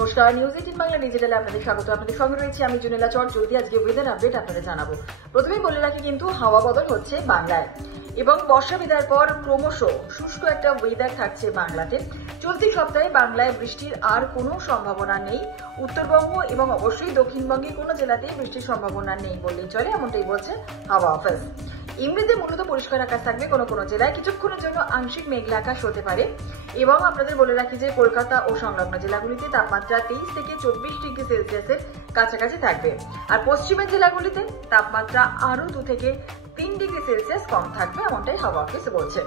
নমস্কার, নিউজ 18 বাংলা ডিজিটালে আপনাদের স্বাগত। আপনাদের সঙ্গে রয়েছে আমি জুনেলা চট। জলদি আজকে ওয়েদার আপডেট আপনাদের জানাবো। প্রথমেই বলে রাখি কিন্তু হাওয়া বদল হচ্ছে বাংলায় এবং বর্ষা বিদায়ের পর ক্রমশ শুষ্ক একটা ওয়েদার থাকছে বাংলাতে। চলতি সপ্তাহে বাংলায় বৃষ্টির আর কোনো সম্ভাবনা নেই। উত্তরবঙ্গ এবং অবশ্যই দক্ষিণবঙ্গে কোনো জেলাতেই বৃষ্টির সম্ভাবনা নেই বললেই চলে, এমনটাই বলছে হাওয়া অফিস। ইংরেজিতে মূলত পরিষ্কার আকাশ থাকবে, কোনো কোনো জেলায় কিছুক্ষণের জন্য আংশিক মেঘলা আকাশ হতে পারে। এবং আপনাদের বলে রাখি যে কলকাতা ও সংলগ্ন জেলাগুলিতে তাপমাত্রা 23 থেকে 24 ডিগ্রি সেলসিয়াসের কাছাকাছি থাকবে। আর পশ্চিমের জেলাগুলিতে তাপমাত্রা আরো 2 থেকে 3 ডিগ্রি সেলসিয়াস কম থাকবে, এমনটাই হাওয়া অফিস বলছে।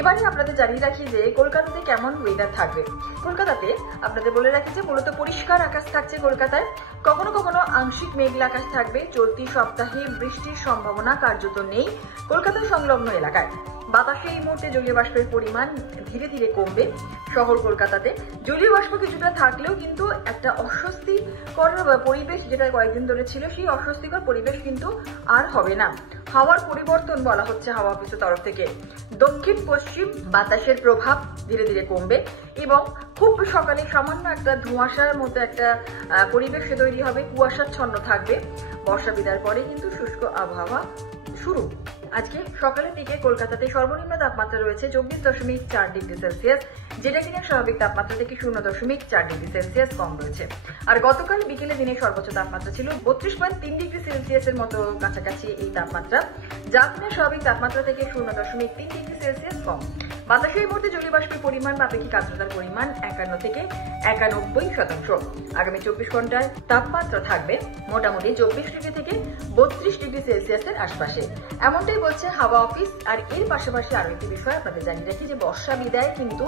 এবারে আপনাদের জানিয়ে রাখি যে কলকাতাতে কেমন ওয়েদার থাকবে। কলকাতাতে আপনাদের বলে রাখি যে মূলত পরিষ্কার আকাশ থাকছে কলকাতায়, কখনো কখনো আংশিক মেঘলা আকাশ থাকবে। চলতি সপ্তাহে বৃষ্টির সম্ভাবনা কার্যত নেই কলকাতার সংলগ্ন এলাকায়। বাতাসে এই মুহূর্তে জলীয় বাষ্পের পরিমাণ ধীরে ধীরে কমবে। শহর কলকাতাতে জলীয় বাষ্প কিছুটা থাকলেও কিন্তু একটা অস্বস্তিকর পরিবেশ যেটা কয়েকদিন ধরে ছিল, সেই অস্বস্তিকর পরিবেশ কিন্তু আর হবে না। হাওয়ার পরিবর্তন বলা হচ্ছে হাওয়া অফিসের তরফ থেকে। দক্ষিণ পশ্চিম বাতাসের প্রভাব ধীরে ধীরে কমবে এবং খুব সকালে সামান্য একটা ধোঁয়াশার মতো একটা পরিবেশ তৈরি হবে, কুয়াশাচ্ছন্ন থাকবে। বর্ষা বিদায়ের পরে কিন্তু শুষ্ক আবহাওয়া শুরু। আজকে সকালের দিকে কলকাতাতে সর্বনিম্ন তাপমাত্রা রয়েছে 24.4 ডিগ্রি সেলসিয়াস, যেটা কিনা স্বাভাবিক তাপমাত্রা থেকে 0.4 ডিগ্রি সেলসিয়াস কম রয়েছে। আর গতকাল বিকেলে দিনের সর্বোচ্চ তাপমাত্রা ছিল 32.3 ডিগ্রি সেলসিয়াসের মতো কাছাকাছি এই তাপমাত্রা, যা কিনা স্বাভাবিক তাপমাত্রা থেকে 0.3 ডিগ্রি সেলসিয়াস কম। বাতাসের মধ্যে জলীয় বাষ্পের পরিমাণ বা আপেক্ষিক আর্দ্রতার পরিমাণ 51 থেকে 91%। আগামী 24 ঘন্টায় তাপমাত্রা থাকবে মোটামুটি 24 ডিগ্রি থেকে 32 ডিগ্রি সেলসিয়াসের আশপাশে, এমনটাই বলছে হাওয়া অফিস। আর এর পাশাপাশি আরো একটি বিষয় আপনাদের জানিয়ে রাখি যে বর্ষা বিদায় কিন্তু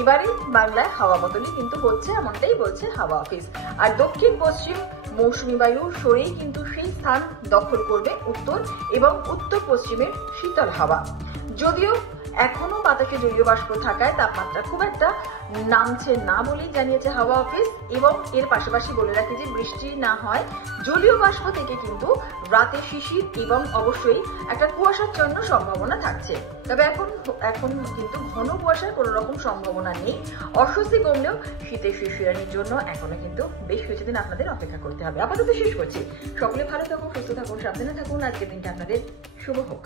এবারে বাংলায় হাওয়া বদলই কিন্তু হচ্ছে, এমনটাই বলছে হাওয়া অফিস। আর দক্ষিণ পশ্চিম মৌসুমী বায়ু সরেই কিন্তু সেই স্থান দখল করবে উত্তর এবং উত্তর পশ্চিমের শীতল হাওয়া। যদিও এখনো বাতাসে জলীয় বাষ্প থাকায় তাপমাত্রা খুব একটা নামছে না বলেই জানিয়েছে হাওয়া অফিস। এবং এর পাশাপাশি বলে রাখি যে বৃষ্টি না হয় জলীয় বাষ্প থেকে কিন্তু রাতে শিশির এবং অবশ্যই একটা কুয়াশাচ্ছন্ন সম্ভাবনা থাকছে। তবে এখন কিন্তু ঘন কুয়াশার কোনো রকম সম্ভাবনা নেই। অস্বস্তি কমলেও শীতের শিশিরানির জন্য এখনো কিন্তু বেশ কিছুদিন আপনাদের অপেক্ষা করতে হবে। আপাতত শেষ করছি। সকলে ভালো থাকুন, সুস্থ থাকুন, সাবধানে থাকুন। আজকের দিনটা আপনাদের শুভ হোক।